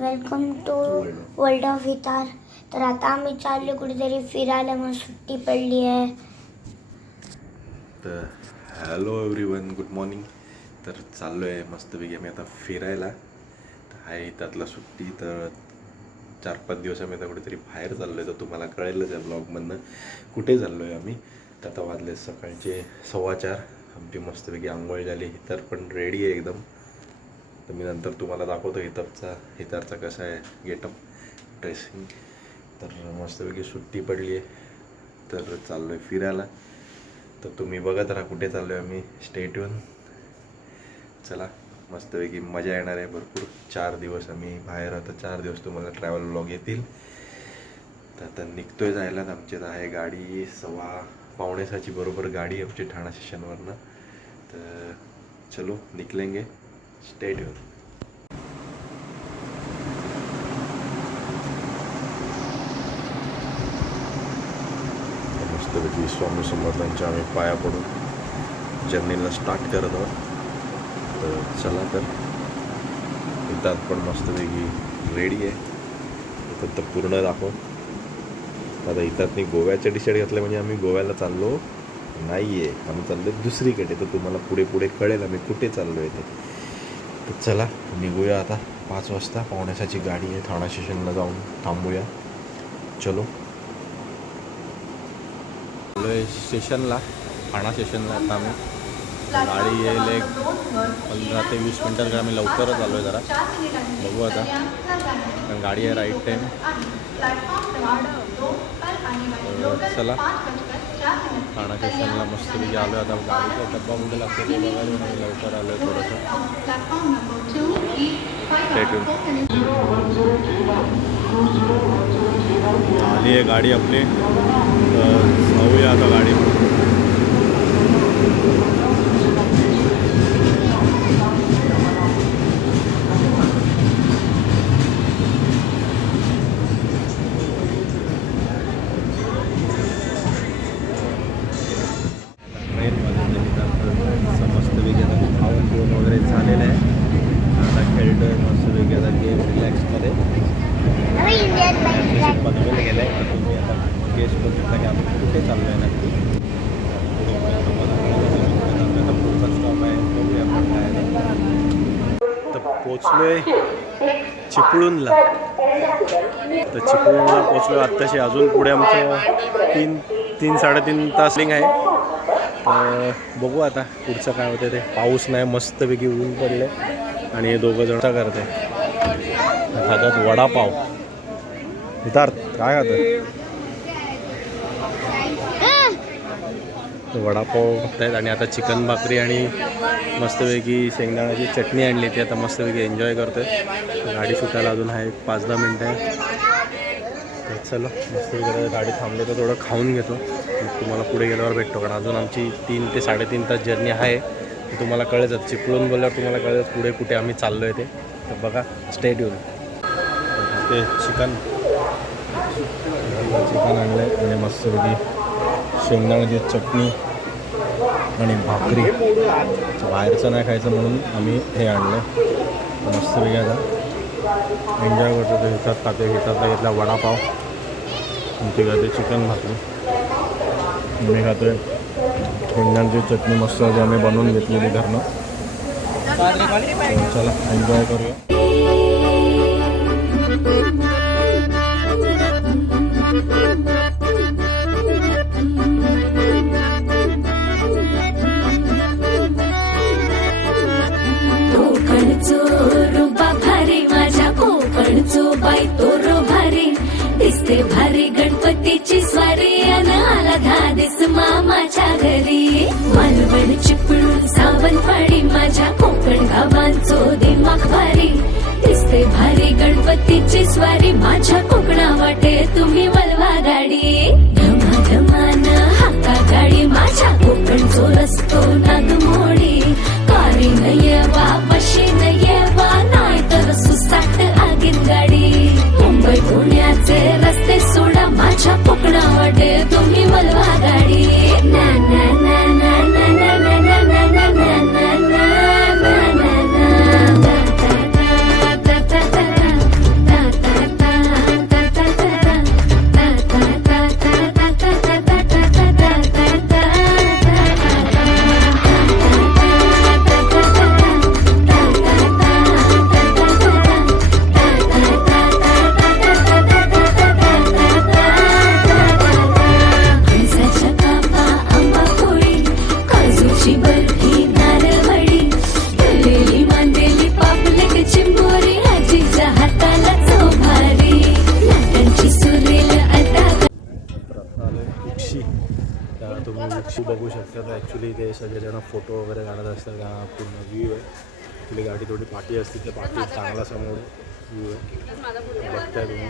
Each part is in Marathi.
वेलकम टू वर्ल्ड ऑफ इतार. तर आता आम्ही चाललो कुठेतरी फिरायला मग सुट्टी पडली आहे. तर हॅलो एव्हरीवन गुड मॉर्निंग तर चाललो आहे मस्तपैकी आम्ही आता फिरायला. तर आहे त्यातला सुट्टी तर चार पाच दिवस आम्ही आता कुठेतरी बाहेर चाललो आहे तर तुम्हाला कळेलच आहे ब्लॉगमधनं कुठे चाललो आहे आम्ही. तर आता वाजले सकाळचे सव्वा चार. आमची मस्तपैकी आंघोळ झाली. हितर पण रेडी आहे एकदम. तर मी नंतर तुम्हाला दाखवतो हितरचा हितरचा कसा आहे गेटअप ड्रेसिंग तर मस्तपैकी सुट्टी पडली आहे. तर चाललो आहे फिरायला. तर तुम्ही बघत राहा कुठे चाललो आहे आम्ही. स्टेट येऊन चला मस्तपैकी मजा येणार आहे भरपूर. चार दिवस आम्ही बाहेर आहोत. चार दिवस तुम्हाला ट्रॅव्हल ब्लॉग येतील. तर आता निघतोय जायला. आमची आहे गाडी सव्वा पावणेसाची बरोबर गाडी आमची ठाणा स्टेशनवरनं तर चलो निकलेंगे। स्टेट येऊन मस्तपैकी स्वामी समर्थांच्या आम्ही पाया पडून जर्नीला स्टार्ट करत आहोत. तर चला तर. इथं पण मस्तपैकी रेडी आहे. फक्त तर पूर्ण दाखव आता इथं गोव्याच्या गोव्याचे टी शर्ट घातले म्हणजे आम्ही गोव्याला चाललो. नाही आहे आम्ही चाललो दुसरीकडे. तर तुम्हाला पुढे पुढे कळेल आम्ही कुठे चाललो आहे ते. तर चला निघूया आता. पाच वाजता पावण्यासाची गाडी आहे. ठाणा स्टेशनला जाऊन थांबूया. चलो. स्टेशनला. ठाणा स्टेशनला आता आम्ही. गाडी येईल एक पंधरा ते वीस मिनटात आम्ही लवकरच आलो आहे जरा. बघू आता. कारण गाडी आहे राईट टाईम चला. ठाणा स्टेशनला मस्तपैकी आलो आहे आता गाडीचा डब्बा कुठे लागतो ते बघायला म्हणून आम्ही लवकर आलो आहे थोडंसं आली आहे गाडी आपली तर जाऊया आता गाडी ट्रेनमध्ये असं मस्तपैकी आता खाऊन पिऊन वगैरे झालेलं आहे आता खेळतो आहे मस्तपैकी आता गेम रिलॅक्समध्ये इंडियन शिप बनवलं गेलं आहे तुम्ही आता गेस्ट बघितला की आम्ही कुठे चाललो आहे नक्की पुढे आता पुढचा स्टॉप आहे बघूया आपण काय आहे. तर पोचलो आहे. चिपळूणला. तर चिपळूणला पोचलो आत्ताशी. अजून पुढे आमचं तीन तीन साडेतीन तास लिंग आहे. तर बघू आता पुढचं काय होतं ते. पाऊस नाही मस्तपैकी ऊन पडले आणि हे दोघं जण काय करते खातात वडापाव. हितार्थ काय खातं वडापाव आहेत आणि आता चिकन भाकरी आणि मस्तपैकी शेंगदाण्याची चटणी आणली ती आता मस्तपैकी एन्जॉय करतोय. गाडी सुटायला अजून आहे पाच दहा मिनटं आहे. तर चलो मस्तपैकी गाडी थांबली तर थोडं खाऊन घेतो. मग तुम्हाला पुढे गेल्यावर भेटतो कारण अजून आमची तीन ते साडेतीन तास जर्नी आहे. तुम्हाला कळेलच चिपळून बोलल्यावर तुम्हाला कळेल पुढे कुठे आम्ही चाललो आहे ते. तर बघा स्टेट येऊन ते चिकन. चिकन आणलं आहे आणि मस्तपैकी शेंगदाण्याची चटणी आणि भाकरी. बाहेरचं नाही खायचं म्हणून आम्ही हे आणलं. मस्त आता. एन्जॉय करतो तो हिसाब खाते हिसाबला घेतला वडापाव. आमची खाते चिकन भाकरी मी खाते शेंगदाण्याची चटणी मस्त होती आम्ही बनवून घेतलेली घरनं. चला एन्जॉय करूया. कोकणचो पट्टीची स्वारी अन आला धादिस मामाच्या घरी. मालवण चिपळून सावंतवाडी माझ्या कोकण गावांचो दिमाग भारी. दिसते भारी गणपतीची स्वारी माझ्या कोकणा वाटे तुम्ही वलवा गाडी. धमाधमान हाका गाडी माझ्या कोकणचो रस्तो नागमोडी. कारी नये वा पशी नये तुम्ही लक्ष बघू शकता तर ॲक्च्युली ते सगळेजण फोटो वगैरे काढत असतात हा पूर्ण व्ह्यू आहे. आपली गाडी थोडी पाठी असते त्या पाठी चांगला समोर व्ह्यू आहे. बघताय तुम्ही.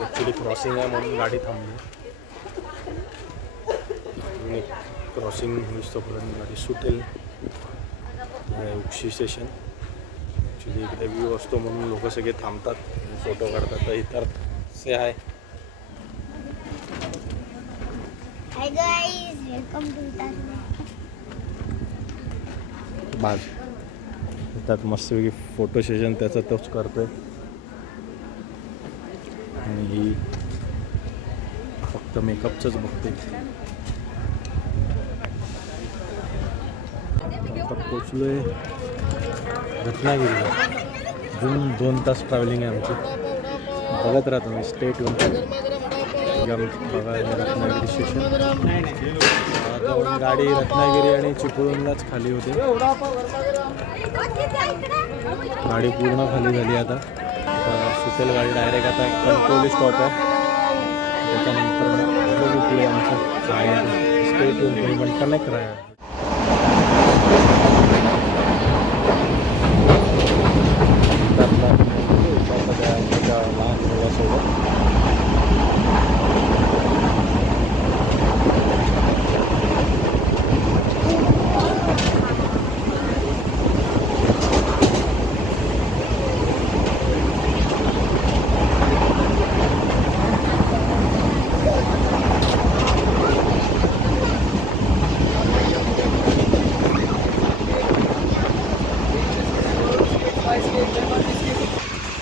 ॲक्च्युली क्रॉसिंग आहे म्हणून गाडी थांबली. क्रॉसिंग तोपर्यंत गाडी सुटेल. उक्षी स्टेशन ॲक्च्युली इकडे व्ह्यू असतो म्हणून लोक सगळे थांबतात फोटो काढतात. तर इतर से आहे. हाय गाईज वेलकम टू बाज. त्यात मस्तपैकी फोटो सेशन त्याचा तोच करतोय. आणि ही फक्त मेकअपचंच बघते आता पोचलोय रत्नागिरीला अजून दोन तास ट्रॅव्हलिंग आहे आमची. बघत राहा तुम्ही. स्टेट येऊन बघा हे रत्नागिरी स्टेशन गाडी रत्नागिरी आणि चिपळूणलाच खाली होते. गाडी पूर्ण खाली झाली आता. सुटेल गाडी डायरेक्ट आता कंट्रोली स्टॉप आहे. त्याच्यानंतर आमचं काय स्टेट पण कनेक्ट राहा त्यातला आता त्या आमच्या लहान मुलासोबत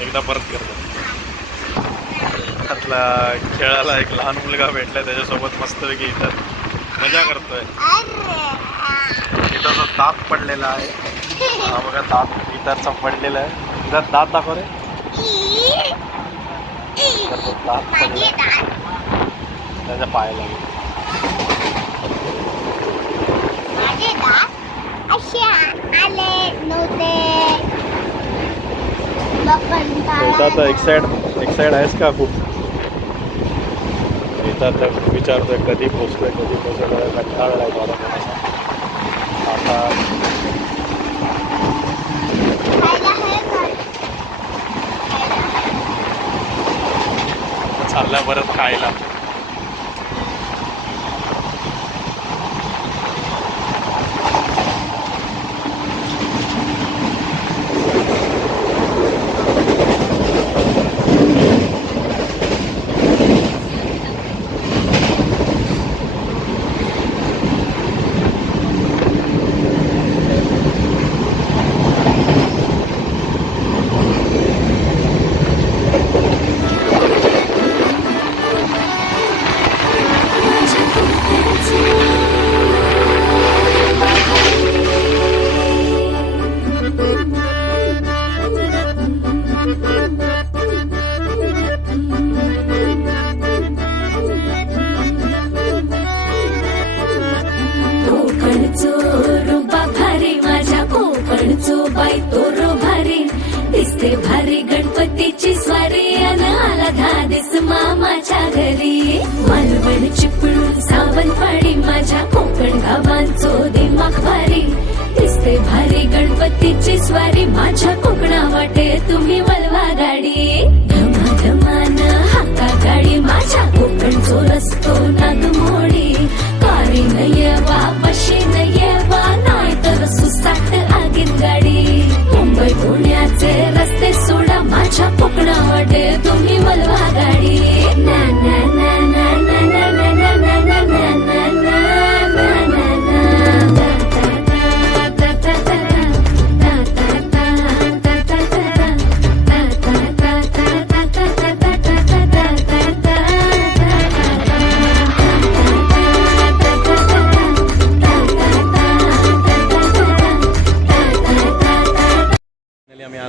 एकदा परत करतो त्यातला खेळायला एक लहान मुलगा भेटलाय त्याच्यासोबत मस्तपैकी इथं मजा करतोय. इथं जो दात पडलेला आहे. हा बघा दात इतरचा पडलेला आहे. इथं दात दाखव रे. दात पडला त्याच्या पायाला. माझे दात असे आले नव्हते. इथं आता एक्साइड एक्साइड आहेस का खूप? करतात विचारतो आहे कधी पोचलं कधी पोचलं कंटाळा आहे मला आता चालला परत खायला. असे भारी गणपतीची स्वारी अन आला धादिस मामाच्या घरी. मालवण चिपळूण सावंतवाडी माझ्या कोकण गावांचो दिमाग भारी. दिसते भारी गणपतीची स्वारी माझ्या कोकणा वाटे तुम्ही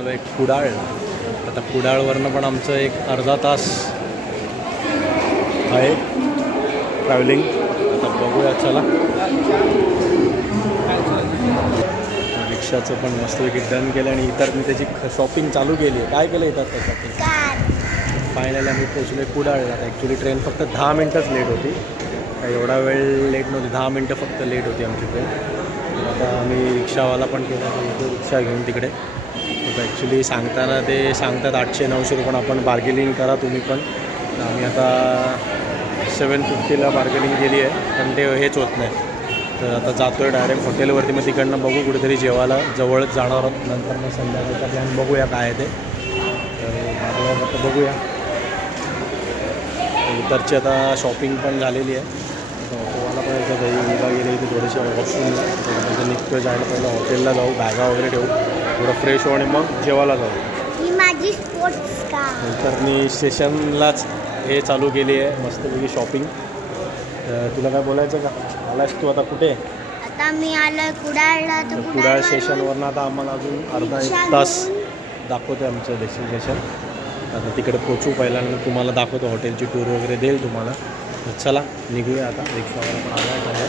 Finally एक कुडाळ आता कुडाळवरनं पण आमचं एक अर्धा तास आहे ट्रॅव्हलिंग आता बघूया चला. रिक्षाचं पण मस्तपैकी डन केलं आणि इतर मी त्याची शॉपिंग चालू केली आहे. काय केलं इतर त्यासाठी फायनली आम्ही पोचलो कुडाळला ॲक्च्युली ट्रेन फक्त दहा मिनटंच लेट होती. काय एवढा वेळ लेट नव्हती. दहा मिनटं फक्त लेट होती आमची ट्रेन आता आम्ही रिक्षावाला पण केला. रिक्षा घेऊन तिकडे. तर ॲक्च्युली सांगताना ते सांगतात आठशे नऊशे रुपये पण आपण बार्गेनिंग करा तुम्ही पण. आम्ही आता सेवन फिफ्टीला बार्गेनिंग केली आहे पण ते हेच होत नाही. तर आता जातो आहे डायरेक्ट हॉटेलवरती मग तिकडनं बघू कुठेतरी जेवायला जवळच जाणार आहोत. नंतर मग संध्याकाळचा प्लॅन बघूया काय आहे ते. तर आता बघूया. इतरची आता शॉपिंग पण झालेली आहे. ऑटोवाला पण एकदा दही विला गेले इथे थोडेसे निघतो जायला. पहिलं हॉटेलला जाऊ. बॅगा वगैरे ठेवू. थोडं फ्रेश होऊ आणि मग जेवायला जाऊ. ही माझी स्पोर्ट्स कार नंतर मी स्टेशनलाच हे चालू केली आहे मस्तपैकी शॉपिंग तर तुला काय बोलायचं का? आलास तू आता कुठे? आता मी आलोय कुडाळला तर कुडाळ स्टेशनवरनं आता आम्हाला अजून अर्धा रिक्षा एक तास दाखवतो आमचं डेस्टिनेशन आता तिकडे पोचू पहिला आणि तुम्हाला दाखवतो हॉटेलची टूर वगैरे देईल तुम्हाला. तर चला निघूया आता. रिक्षावाला पण आला आहे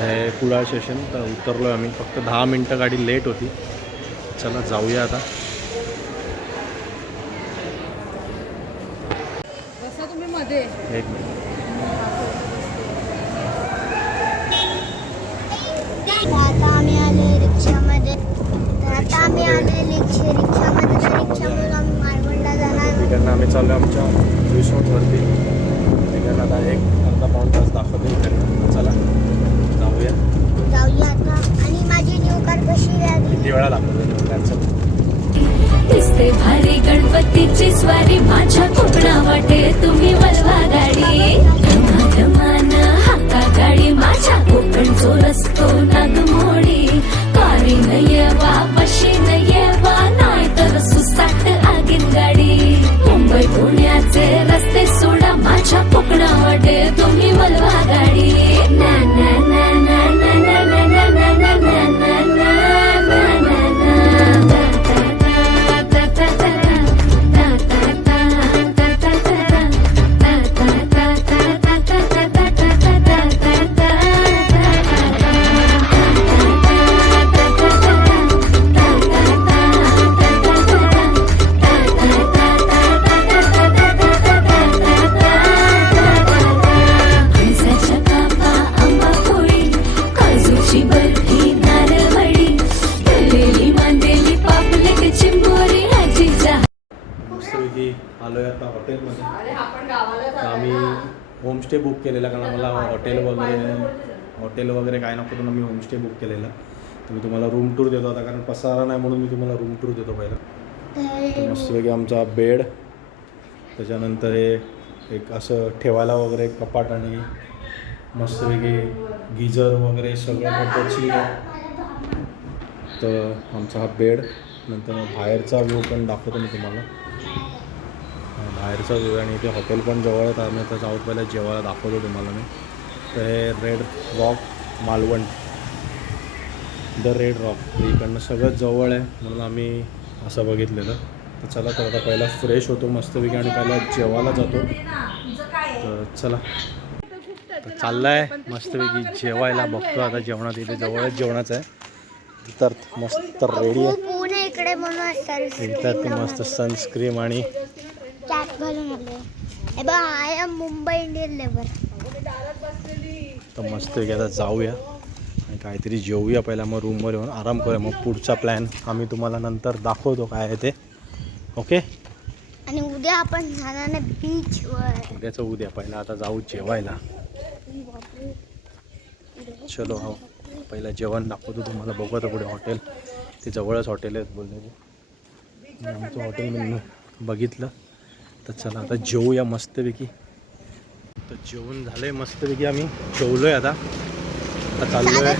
तर हे कुडाळ स्टेशन तर उतरलो आहे आम्ही. फक्त दहा मिनटं गाडी लेट होती. चला जाऊया आता. बसा तुम्ही मध्ये. एक मिनिट आता आम्ही आले रिक्षामध्ये. तर आता आम्ही आले रिक्षा रिक्षामध्ये. तर रिक्षामधून आम्ही मालवणला जाणार. तिकडनं आम्ही चाललो आमच्या रिसॉर्टवरती. तिकडनं आता एक अर्धा पाऊण तास दाखवतो इकडनं चला. जाऊया आता आणि माझी न्यू कार कशी किती वेळा दिसते भारी गणपतीची स्वारी. माझ्या कोकणा वाटे तुम्ही वलवा गाडी. धमाधमान हॉटेल वगैरे काय नको म्हणून मी होमस्टे बुक केलेला. तर मी तुम्हाला रूम टूर देतो आता कारण पसारा नाही म्हणून मी तुम्हाला रूम टूर देतो पहिला. तर मस्तपैकी आमचा बेड त्याच्यानंतर हे एक असं ठेवायला वगैरे कपाट आणि मस्तपैकी गिजर वगैरे सगळं पद्धतशीर तर आमचा हा बेड नंतर मग बाहेरचा व्ह्यू पण दाखवतो मी तुम्हाला. बाहेरचा व्ह्यू आणि इथे हॉटेल पण जवळ आहे तर आम्ही आता पहिला जेवायला दाखवतो तुम्हाला मी. तर हे red rock Malvan. The red rock इकडनं सगळं जवळ आहे म्हणून आम्ही असं बघितलेलं. तर चला तर आता पहिला फ्रेश होतो मस्तपैकी आणि पहिला जेवायला जातो. तर चला. तर चाललाय मस्तपैकी जेवायला बघतो आता जेवणात. इथे जवळच जेवणाचं आहे. तर मस्त रेडी आहे. इकडे म्हणून इथं ते मस्त सनस्क्रीम आणि आय मुंबई इंडियन लेवल तर मस्त आता जाऊया आणि काहीतरी जेवूया पहिला मग रूमवर येऊन आराम करूया. मग पुढचा प्लॅन आम्ही तुम्हाला नंतर दाखवतो काय आहे ते. ओके आणि उद्या आपण जाणार बीचवर उद्याचं उद्या पहिला आता जाऊ जेवायला. चलो हो. पहिला जेवण दाखवतो तुम्हाला बघू आता पुढे हॉटेल ते जवळच हॉटेल आहेत बोलले आमचं हॉटेल मी बघितलं. तर चला आता जेवूया मस्तपैकी. तर जेवण झालं आहे मस्तपैकी आम्ही. जेवलो आहे आता आता चाललो आहे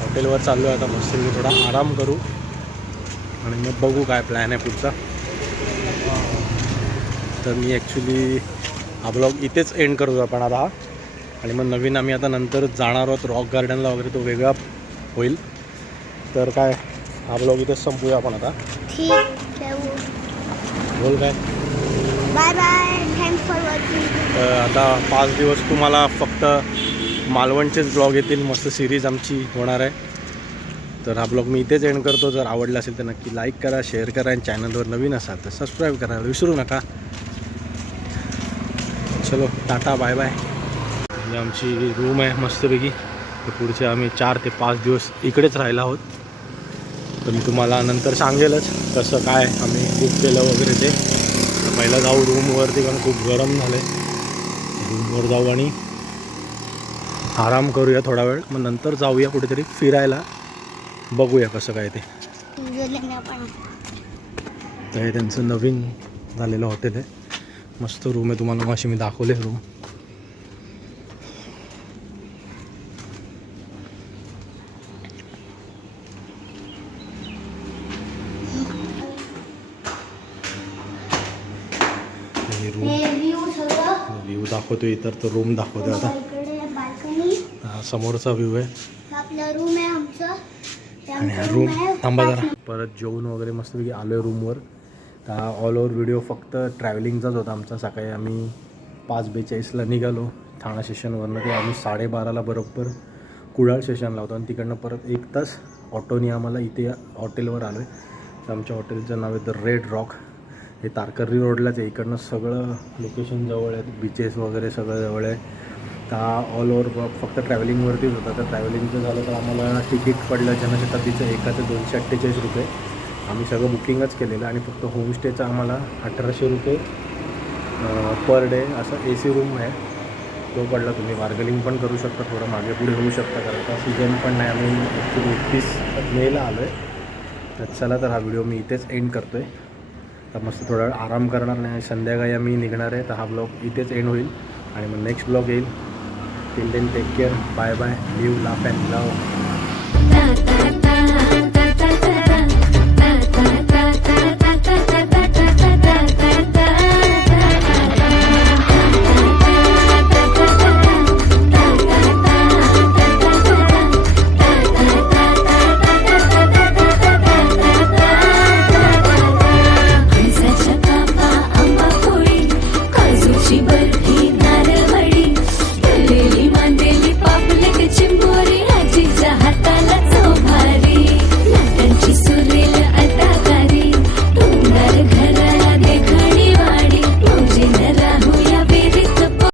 हॉटेलवर चाललो आहे आता मस्तपैकी थोडा आराम करू. आणि मग बघू काय प्लॅन आहे पुढचा. तर मी ॲक्च्युली हा ब्लॉग इथेच एंड करतो आपण आता. हा आणि मग नवीन आम्ही आता नंतर जाणार आहोत रॉक गार्डनला वगैरे तो वेगळा होईल. तर काय हा ब्लॉग इथेच संपूया आपण आता. बोल काय? Bye bye. तर आता पाच दिवस तुम्हाला फक्त मालवणचेच ब्लॉग येतील. मस्त सिरीज आमची होणार आहे. तर हा ब्लॉग मी इथेच एंड करतो. जर आवडला असेल तर नक्की लाईक करा शेअर करा आणि चॅनलवर नवीन असाल तर सबस्क्राईब करा. विसरू नका. चलो टाटा बाय बाय आमची रूम आहे मस्तपैकी. तर पुढचे आम्ही चार ते पाच दिवस इकडेच राहिला आहोत. तर मी तुम्हाला नंतर सांगेलच कसं काय आम्ही बुक केलं वगैरे ते. पहिला जाऊ रूमवरती कारण खूप गरम झालं आहे रूमवर जाऊ आणि आराम करूया थोडा वेळ. मग नंतर जाऊया कुठेतरी फिरायला. बघूया कसं काय ते. तर हे त्यांचं नवीन झालेलं हॉटेल आहे मस्त रूम आहे. तुम्हाला अशी मी दाखवले रूम हे व्ह्यू सगळं दाखवतो इतर तर तो रूम दाखवतो आता. समोरचा व्ह्यू आहे. रूम आहे आणि हा रूम थांबा जरा. परत जेवण वगैरे मस्तपैकी आलो आहे रूमवर तर ऑल ओव्हर व्हिडिओ फक्त ट्रॅव्हलिंगचाच होता आमचा. सकाळी आम्ही पाच बेचाळीसला निघालो. ठाणा स्टेशनवरनं ते आम्ही साडेबाराला बरोबर कुडाळ स्टेशनला होतो. आणि तिकडनं परत एक तास ऑटोनी आम्हाला इथे हॉटेलवर आलो आहे तर आमच्या हॉटेलचं नाव आहे द रेड रॉक हे तारकर्ली रोडलाच आहे. इकडनं सगळं लोकेशन जवळ आहे बीचेस वगैरे सगळं जवळ आहे. तर हा ऑल ओव्हर ब्लॉक फक्त ट्रॅव्हलिंगवरतीच होता. तर ट्रॅव्हलिंगचं झालं तर आम्हाला तिकीट पडलं जनशताब्दीचं एकाचं दोनशे अठ्ठेचाळीस रुपये. आम्ही सगळं बुकिंगच केलेलं आणि फक्त होमस्टेचं आम्हाला अठराशे रुपये पर डे असं ए सी रूम आहे. तो पडला. तुम्ही बार्गनिंग पण करू शकता. थोडं मागे पुढे होऊ शकता. कारण का सीजन पण नाही. आम्ही एकतीस मेला आलो आहे तर चला तर हा व्हिडिओ मी इथेच एंड करतो आहे तर मस्त थोडा आराम करणार नाही. संध्याकाळी आम्ही निघणार आहे तर हा ब्लॉग इथेच एंड होईल. आणि मग नेक्स्ट ब्लॉग येईल. Till then take care bye bye live laugh and love